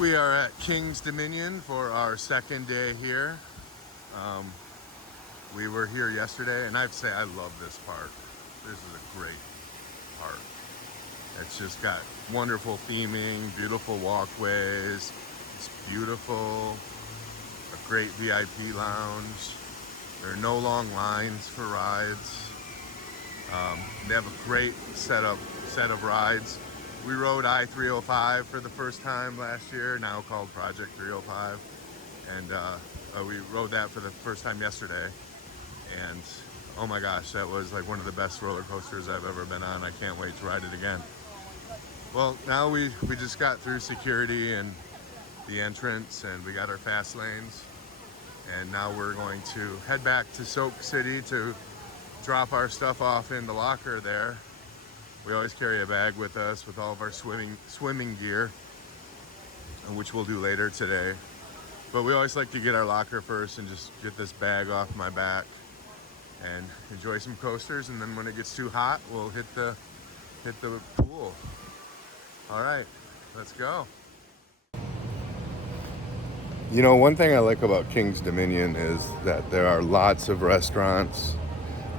We are at King's Dominion for our second day here. We were here yesterday, and I have to say I love this park. This is a great park. It's just got wonderful theming, beautiful walkways. It's beautiful, a great VIP lounge. There are no long lines for rides. They have a great set of rides. We rode I-305 for the first time last year, now called Project 305. And we rode that for the first time yesterday. And oh my gosh, that was like one of the best roller coasters I've ever been on. I can't wait to ride it again. Well, now we just got through security and the entrance, and we got our fast lanes. And now we're going to head back to Soak City to drop our stuff off in the locker there. We always carry a bag with us with all of our swimming gear, which we'll do later today. But we always like to get our locker first and just get this bag off my back and enjoy some coasters. And then when it gets too hot, we'll hit the pool. All right, let's go. You know, one thing I like about King's Dominion is that there are lots of restaurants.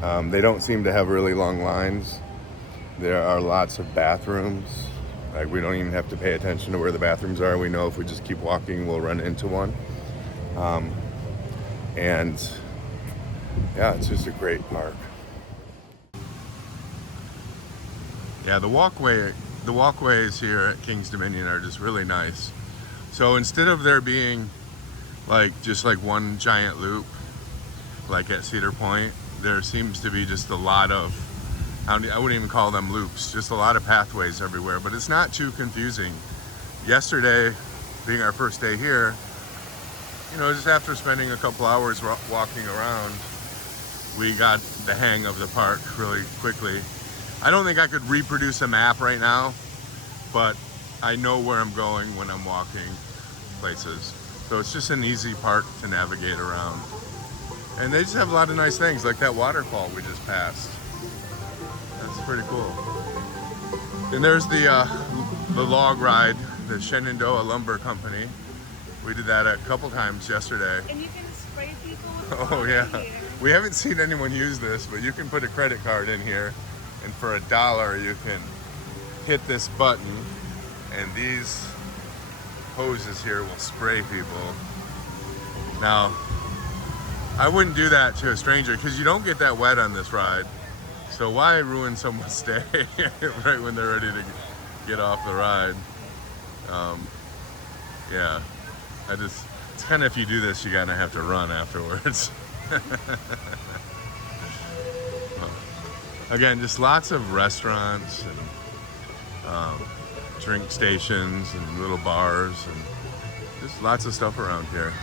They don't seem to have really long lines. There are lots of bathrooms. Like, we don't even have to pay attention to where the bathrooms are. We know if we just keep walking, we'll run into one. And yeah, it's just a great park. Yeah, the walkways here at King's Dominion are just really nice. So instead of there being just like one giant loop, like at Cedar Point, there seems to be just a lot of, I wouldn't even call them loops, just a lot of pathways everywhere, but it's not too confusing. Yesterday, being our first day here, you know, just after spending a couple hours walking around, we got the hang of the park really quickly. I don't think I could reproduce a map right now, but I know where I'm going when I'm walking places. So it's just an easy park to navigate around. And they just have a lot of nice things, like that waterfall we just passed. That's pretty cool. And there's the log ride, the Shenandoah Lumber Company. We did that a couple times yesterday. And you can spray people with Oh yeah. here. We haven't seen anyone use this, but you can put a credit card in here, and for $1 you can hit this button, and these hoses here will spray people. Now, I wouldn't do that to a stranger because you don't get that wet on this ride. So why ruin someone's day right when they're ready to get off the ride? Yeah, it's kind of, if you do this, you're gonna have to run afterwards. Again, just lots of restaurants and drink stations and little bars, and just lots of stuff around here.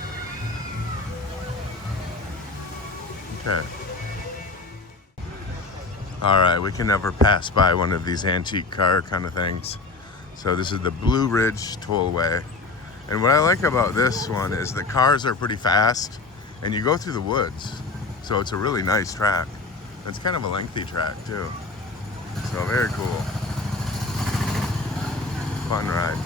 Okay. All right, we can never pass by one of these antique car kind of things. So this is the Blue Ridge Tollway. And what I like about this one is the cars are pretty fast and you go through the woods. So it's a really nice track. It's kind of a lengthy track too. So very cool. Fun ride.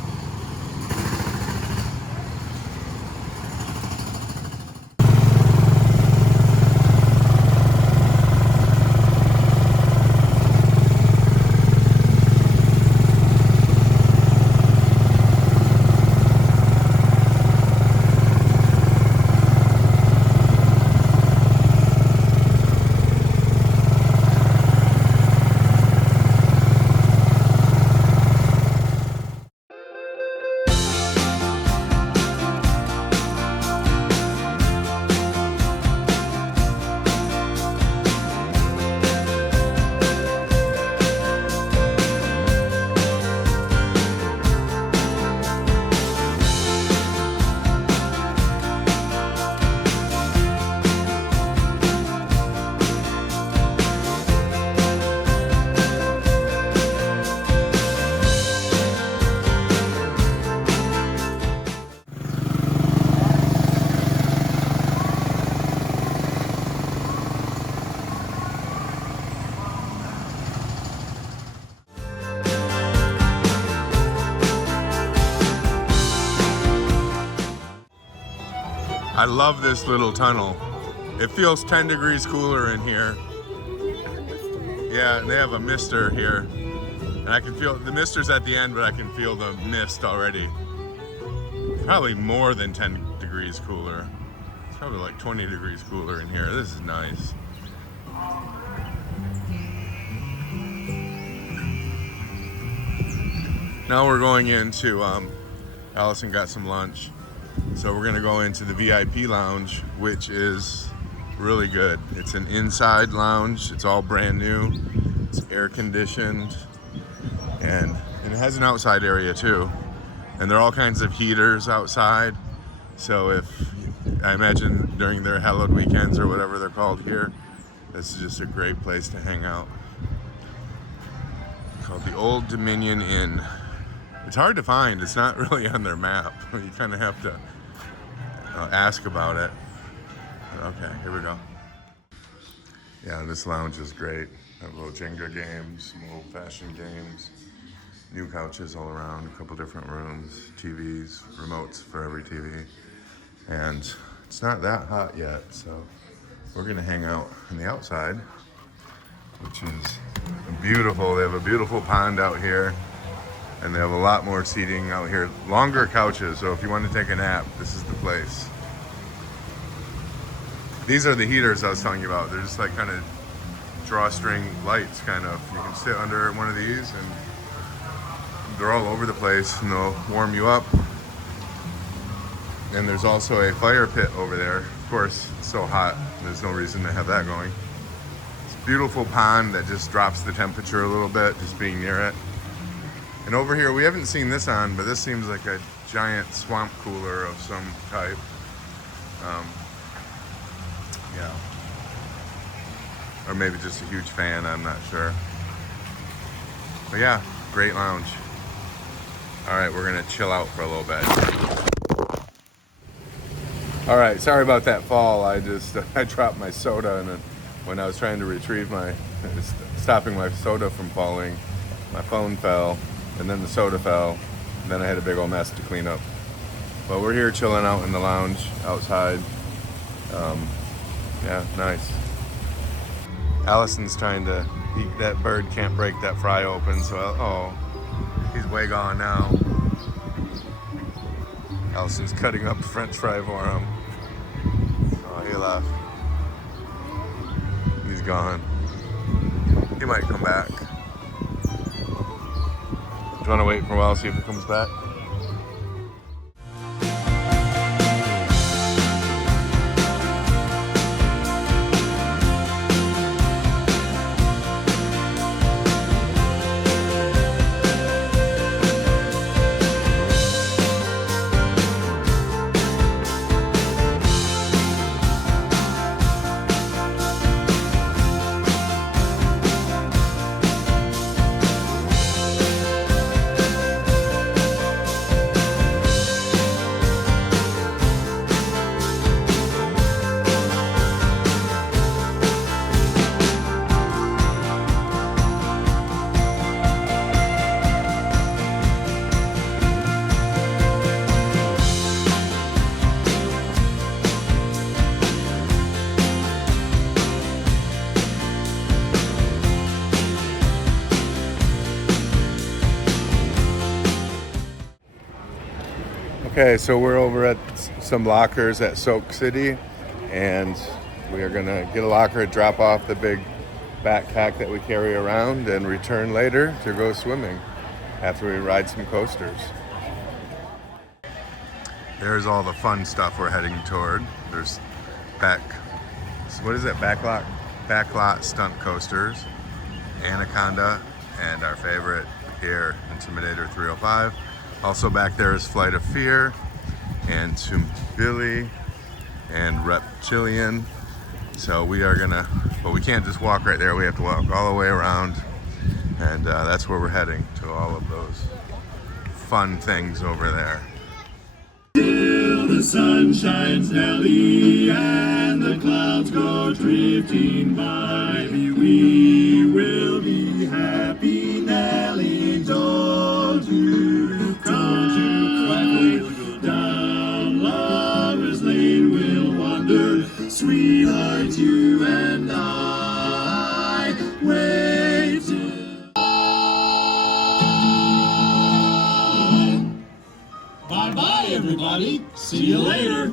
I love this little tunnel. It feels 10 degrees cooler in here. Yeah, and they have a mister here. And I can feel, the mister's at the end, but I can feel the mist already. Probably more than 10 degrees cooler. It's probably like 20 degrees cooler in here. This is nice. Now we're going into, Allison got some lunch. So we're gonna go into the VIP lounge, which is really good. It's an inside lounge. It's all brand new. It's air conditioned. And it has an outside area too. And there are all kinds of heaters outside. So if, I imagine during their hallowed weekends or whatever they're called here, this is just a great place to hang out. Called the Old Dominion Inn. It's hard to find. It's not really on their map. You kind of have to ask about it. Okay, here we go. Yeah, this lounge is great. Have little Jenga games, some old-fashioned games, new couches all around, a couple different rooms, TVs, remotes for every TV. And it's not that hot yet, so we're gonna hang out on the outside, which is beautiful. They have a beautiful pond out here, and they have a lot more seating out here. Longer couches, so if you want to take a nap, this is the place. These are the heaters I was telling you about. They're just like kind of drawstring lights, kind of. You can sit under one of these, and they're all over the place, and they'll warm you up. And there's also a fire pit over there. Of course, it's so hot, there's no reason to have that going. It's a beautiful pond that just drops the temperature a little bit, just being near it. And over here, we haven't seen this on, but this seems like a giant swamp cooler of some type. Yeah. Or maybe just a huge fan, I'm not sure. But yeah, great lounge. All right, we're gonna chill out for a little bit. All right, sorry about that fall. I dropped my soda, and then when I was trying to retrieve stopping my soda from falling, my phone fell, and then the soda fell, and then I had a big old mess to clean up. But we're here chilling out in the lounge outside. Yeah, nice. Allison's trying to, that bird can't break that fry open, so, oh, he's way gone now. Allison's cutting up a French fry for him. Oh, he left. He's gone. He might come back. Do you want to wait for a while, see if he comes back? Okay, so we're over at some lockers at Soak City, and we are gonna get a locker, drop off the big backpack that we carry around, and return later to go swimming after we ride some coasters. There's all the fun stuff we're heading toward. There's backlot stunt coasters, Anaconda, and our favorite here, Intimidator 305. Also back there is Flight of Fear and Tumbili and Reptilian. So we are gonna, but we can't just walk right there. We have to walk all the way around, and that's where we're heading, to all of those fun things over there. Till the sun shines daily and the clouds go drifting by, we will be happy, Nelly. Don't you cry down Lover's Lane. We'll Bye-bye, everybody. See you later.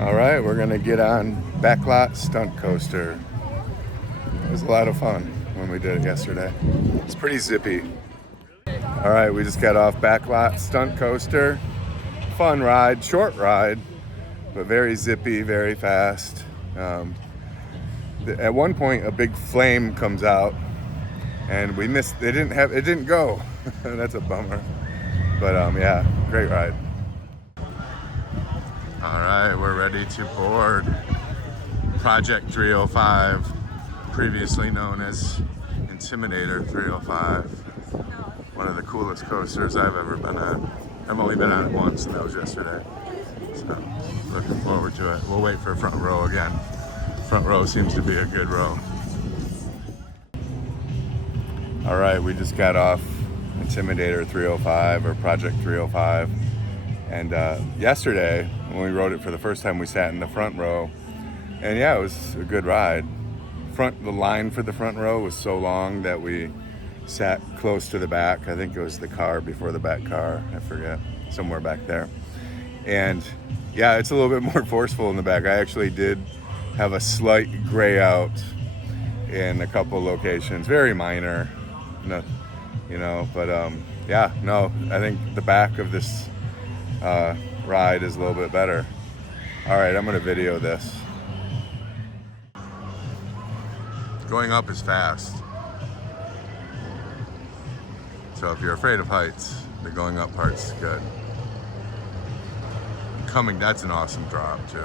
All right, we're gonna get on backlot stunt coaster. It was a lot of fun when we did it yesterday. It's pretty zippy. All right, we just got off backlot stunt coaster. Fun ride, short ride, but very zippy, very fast. At one point, a big flame comes out, and we missed. It didn't go. That's a bummer. But yeah, great ride. All right, we're ready to board Project 305, previously known as Intimidator 305. One of the coolest coasters I've ever been on. I've only been on it once, and that was yesterday. So, looking forward to it. We'll wait for front row again. Front row seems to be a good row. All right, we just got off Intimidator 305, or Project 305. And yesterday, when we rode it for the first time, we sat in the front row. And yeah, it was a good ride. The line for the front row was so long that we sat close to the back. I think it was the car before the back car. I forget. Somewhere back there. And yeah, it's a little bit more forceful in the back. I actually did have a slight gray out in a couple locations. Very minor. No, you know, but yeah, no, I think the back of this ride is a little bit better. All right, I'm gonna video this. Going up is fast. So if you're afraid of heights, the going up part's good. Coming, that's an awesome drop too.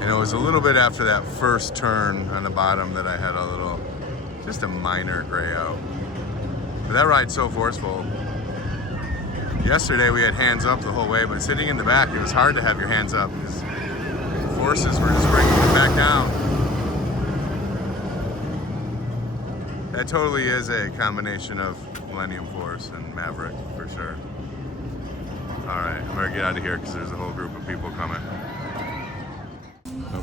And it was a little bit after that first turn on the bottom that I had a little, just a minor gray out. But that ride's so forceful. Yesterday we had hands up the whole way, but sitting in the back, it was hard to have your hands up because forces were just bringing it back down. That totally is a combination of Millennium Force and Maverick, for sure. All right, I'm gonna get out of here because there's a whole group of people coming.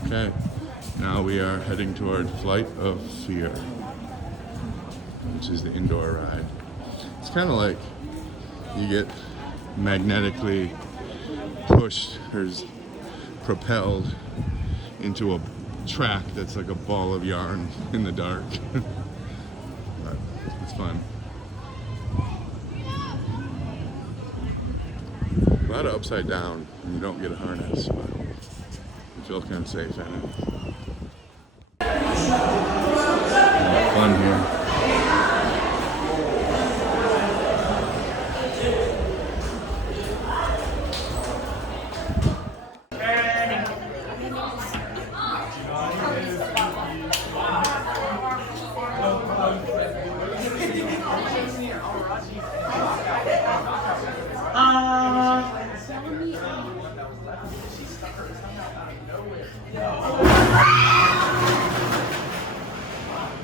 Okay, now we are heading toward Flight of Fear, which is the indoor ride. It's kind of like you get magnetically pushed or propelled into a track that's like a ball of yarn in the dark. But it's fun. A lot of upside down and you don't get a harness, but you feel kind of safe in it. Fun here.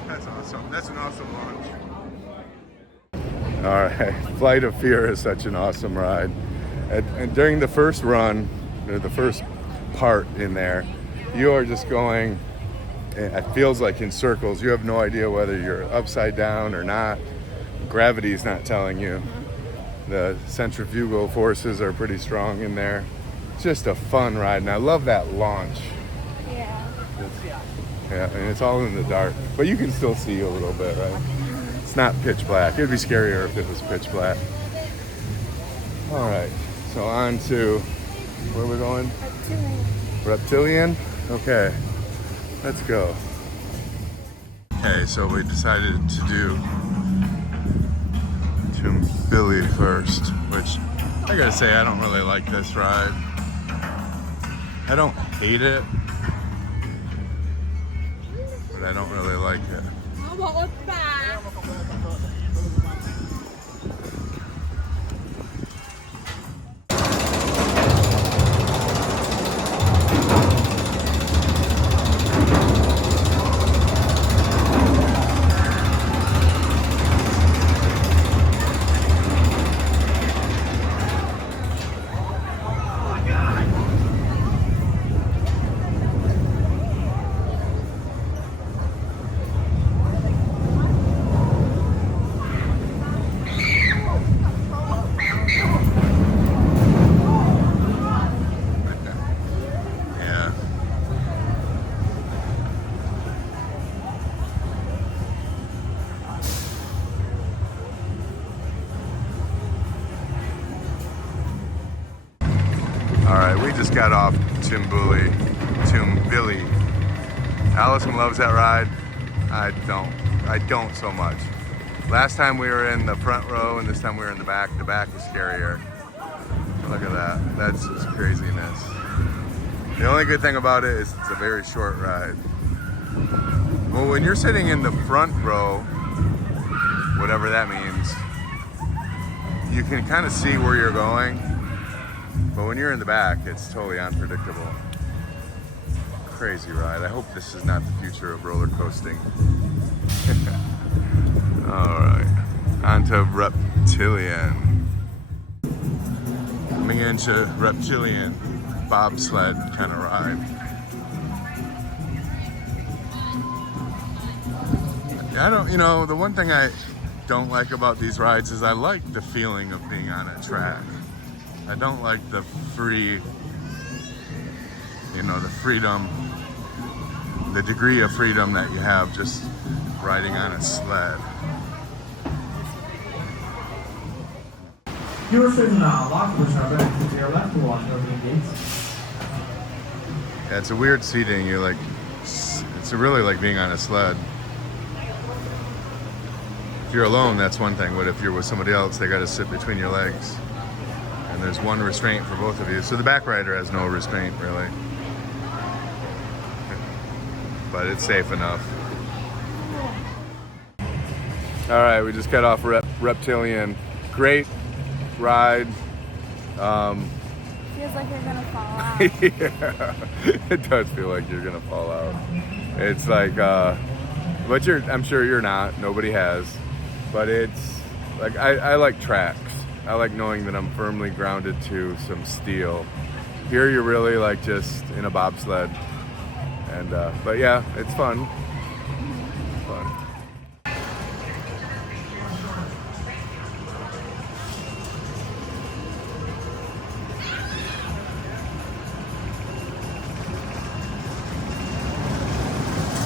That's awesome. That's an awesome launch. All right, Flight of Fear is such an awesome ride. And during the first run, or the first part in there, you are just going, it feels like in circles. You have no idea whether you're upside down or not. Gravity's not telling you. The centrifugal forces are pretty strong in there. It's just a fun ride, and I love that launch. Yeah. Yeah, and it's all in the dark, but you can still see a little bit, right? It's not pitch black. It'd be scarier if it was pitch black. All right, so on to, where are we going? Reptilian? Okay, let's go. Okay, so we decided to do Tumbili first, which I gotta say, I don't really like this ride. I don't hate it, but I don't really like it. Alright, we just got off Tumbili. Allison loves that ride. I don't so much. Last time we were in the front row and this time we were in the back. The back is scarier. Look at that. That's just craziness. The only good thing about it is it's a very short ride. Well, when you're sitting in the front row, whatever that means, you can kind of see where you're going. But when you're in the back, it's totally unpredictable. Crazy ride. I hope this is not the future of roller coasting. Alright, on to Reptilian. Coming into Reptilian bobsled kind of ride. The one thing I don't like about these rides is I like the feeling of being on a track. I don't like the free, the freedom, the degree of freedom that you have just riding on a sled. You're sitting lock push our back to your left to watch opening gates. Yeah, it's a weird seating. It's really like being on a sled. If you're alone, that's one thing, but if you're with somebody else, they got to sit between your legs. And there's one restraint for both of you. So the back rider has no restraint, really. But it's safe enough. All right, we just got off Reptilian. Great ride. Feels like you're gonna fall out. Yeah, it does feel like you're gonna fall out. It's like, but I'm sure you're not. Nobody has. But it's like, I like tracks. I like knowing that I'm firmly grounded to some steel. Here you're really like just in a bobsled. And, but yeah, it's fun. Fun.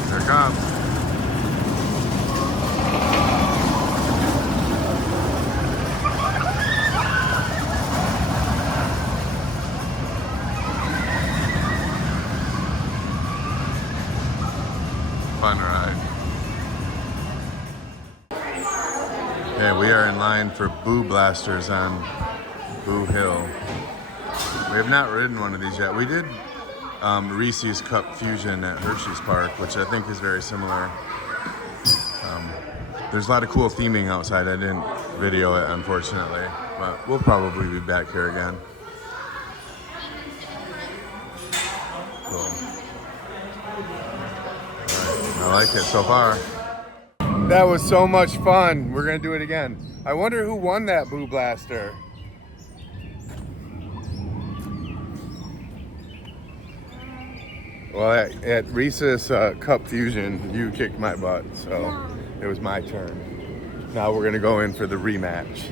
Here it comes. Fun ride. Okay, we are in line for Boo Blasters on Boo Hill. We have not ridden one of these yet. We did Reese's Cup Fusion at Hershey's Park, which I think is very similar. There's a lot of cool theming outside. I didn't video it, unfortunately, but we'll probably be back here again. Cool. I like it so far. That was so much fun. We're gonna do it again. I wonder who won that Boo Blaster. Well, at Reese's Cup Fusion, you kicked my butt, so it was my turn. Now we're gonna go in for the rematch.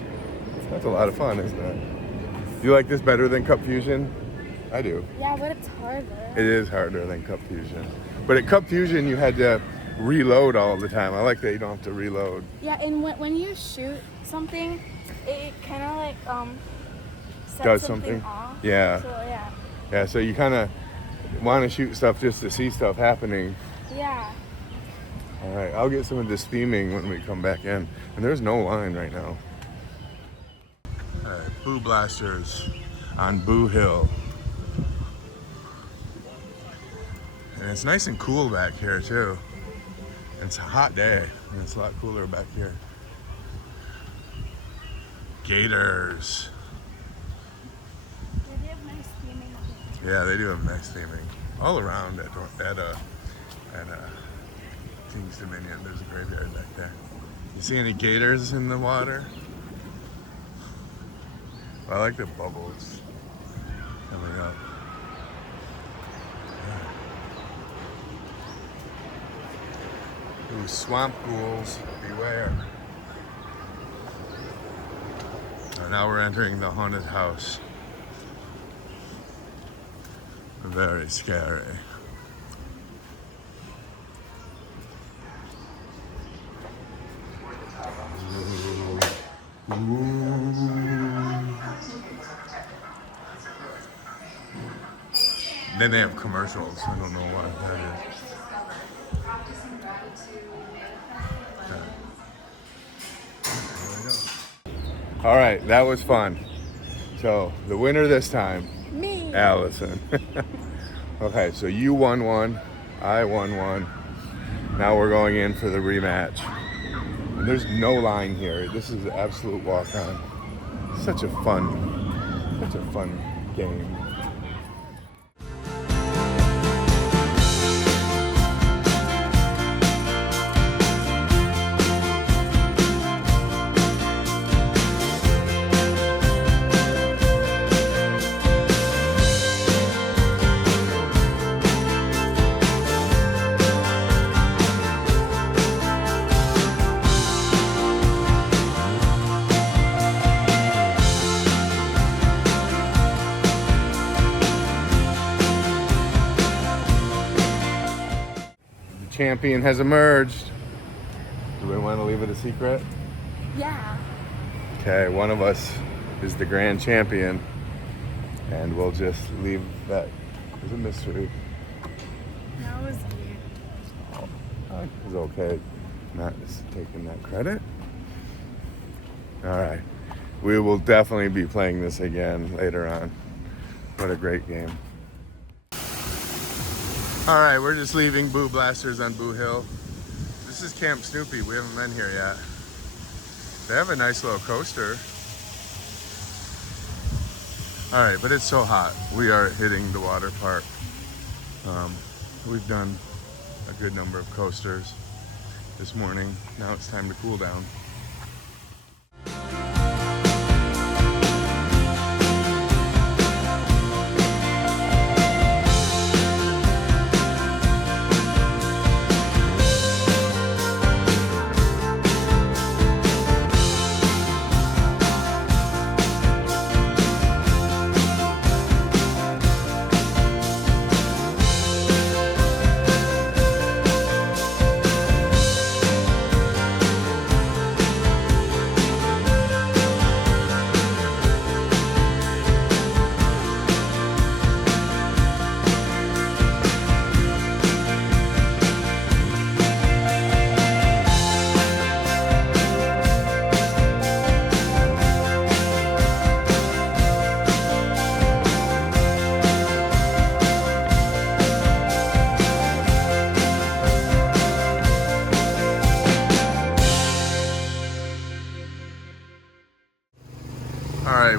That's a lot of fun, isn't it? Do you like this better than Cup Fusion? I do. Yeah, but it's harder. It is harder than Cup Fusion. But at Cup Fusion, you had to reload all the time. I like that you don't have to reload. Yeah, and when you shoot something, it kind of like sets Does something something? off. Yeah. So yeah. Yeah, so you kind of want to shoot stuff just to see stuff happening. Yeah. All right, I'll get some of this theming when we come back in. And there's no line right now. All right, Boo Blasters on Boo Hill. And it's nice and cool back here too. It's a hot day and it's a lot cooler back here. Gators. They have nice theming. Yeah, they do have nice theming. All around at King's Dominion, there's a graveyard back there. You see any gators in the water? I like the bubbles coming up. Ooh, swamp ghouls, beware. And now we're entering the haunted house. Very scary. Then they have commercials. I don't know what that is. All right, that was fun. So the winner this time, Me. Allison. Okay, so you won one, I won one. Now we're going in for the rematch. And there's no line here. This is an absolute walk-on. Such a fun game. Champion has emerged. Do we want to leave it a secret? Yeah. Okay, one of us is the grand champion, and we'll just leave that as a mystery. That was weird. It's okay, not just taking that credit. All right, we will definitely be playing this again later on. What a great game. All right, we're just leaving Boo Blasters on Boo Hill. This is Camp Snoopy. We haven't been here yet. They have a nice little coaster. All right, but it's so hot. We are hitting the water park. We've done a good number of coasters this morning. Now it's time to cool down.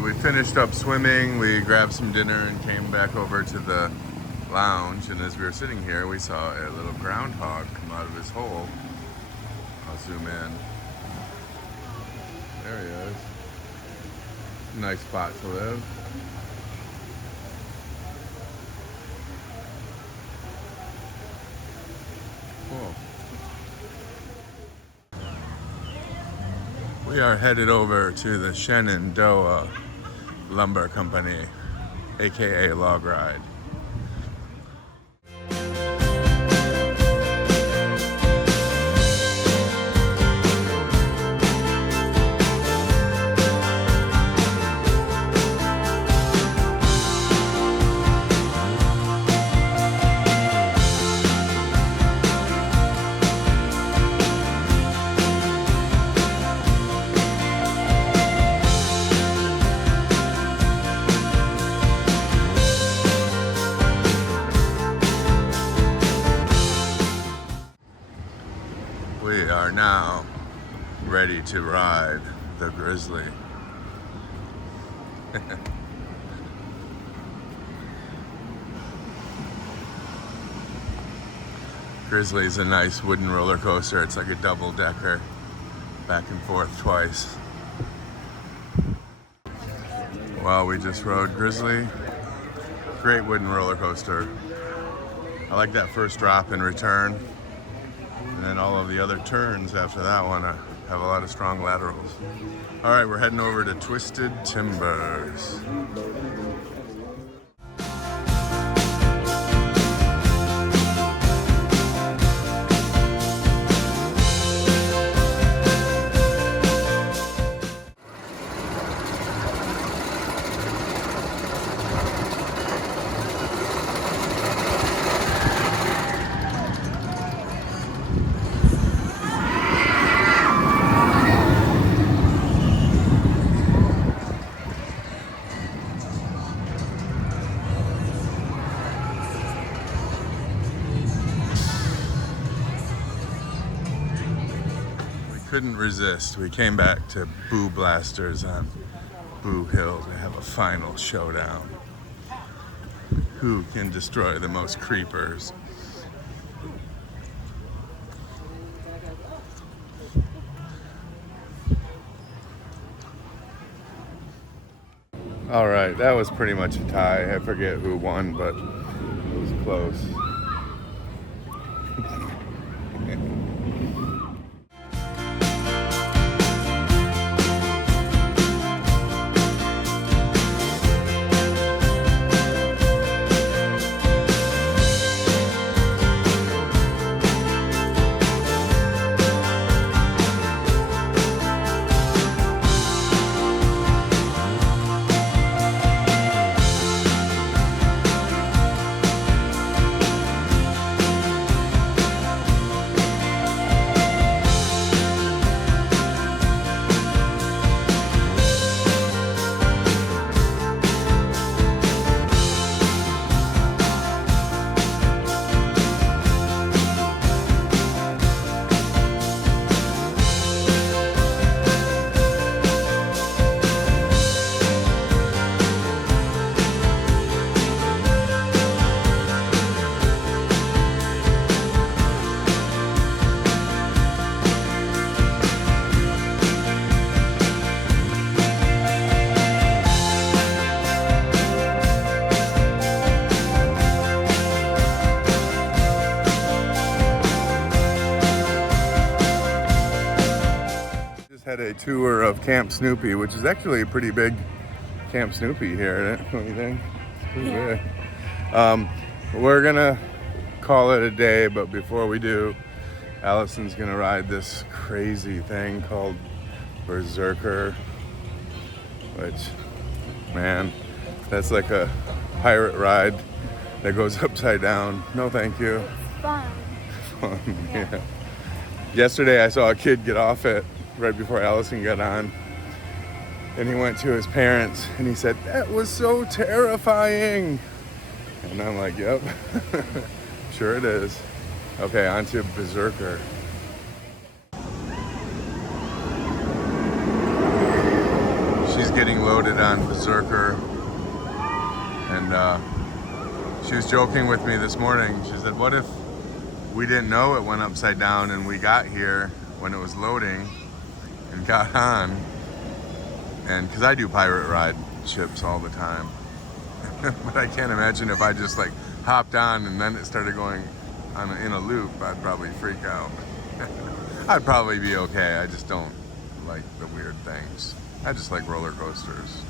We finished up swimming, we grabbed some dinner and came back over to the lounge, and as we were sitting here we saw a little groundhog come out of his hole. I'll zoom in. There he is. Nice spot to live. Cool. We are headed over to the Shenandoah Lumber Company, aka Log Ride. to ride the Grizzly. Grizzly is a nice wooden roller coaster. It's like a double-decker, back and forth twice. Well, we just rode Grizzly. Great wooden roller coaster. I like that first drop and return. And then all of the other turns after that one have a lot of strong laterals. All right, we're heading over to Twisted Timbers. Couldn't resist. We came back to Boo Blasters on Boo Hill to have a final showdown. Who can destroy the most creepers? All right, that was pretty much a tie. I forget who won, but it was close. Had a tour of Camp Snoopy, which is actually a pretty big Camp Snoopy here, don't you think? It's pretty big. We're gonna call it a day, but before we do, Allison's gonna ride this crazy thing called Berserker, which, man, that's like a pirate ride that goes upside down. No thank you. Fun. Yeah. Yesterday I saw a kid get off it right before Allison got on, and he went to his parents and he said, "That was so terrifying." And I'm like, yep. Sure it is. Okay, on to Berserker. She's getting loaded on Berserker, and she was joking with me this morning. She said, what if we didn't know it went upside down and we got here when it was loading and got on? And because I do pirate ride ships all the time, but I can't imagine if I just like hopped on and then it started going on in a loop, I'd probably freak out. I'd probably be okay. I just don't like the weird things. I just like roller coasters.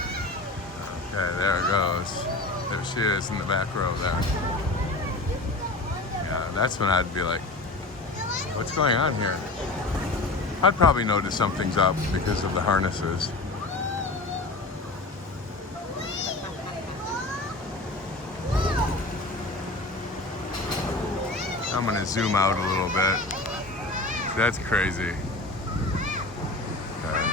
Okay, there it goes. There she is in the back row there. Yeah, that's when I'd be like, what's going on here? I'd probably notice something's up because of the harnesses. I'm gonna zoom out a little bit. That's crazy. Okay.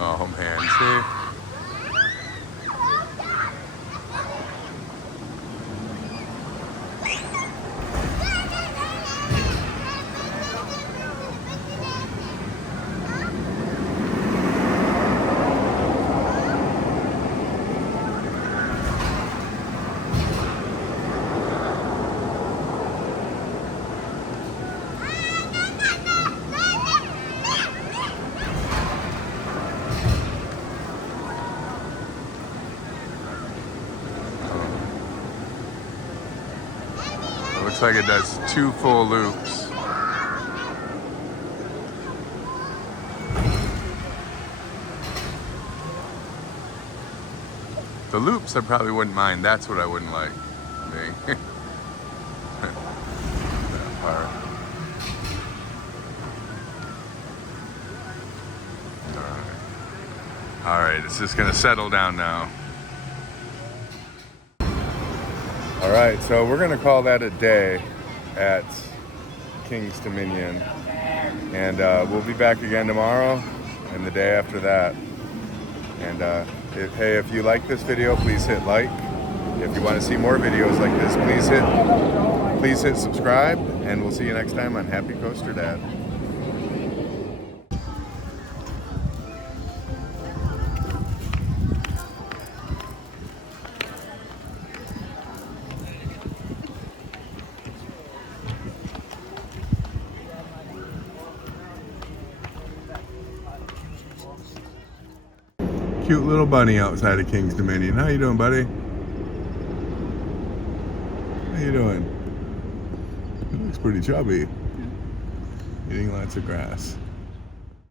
Oh man, see? Looks like it does 2 full loops. The loops I probably wouldn't mind. That's what I wouldn't like. Me. That part. All right, it's just gonna settle down now. All right, so we're gonna call that a day at King's Dominion, and we'll be back again tomorrow and the day after that. And if you like this video, please hit like. If you want to see more videos like this, please hit subscribe, and we'll see you next time on Happy Coaster Dad. Cute little bunny outside of King's Dominion. How you doing, buddy? How you doing? He looks pretty chubby. Eating lots of grass.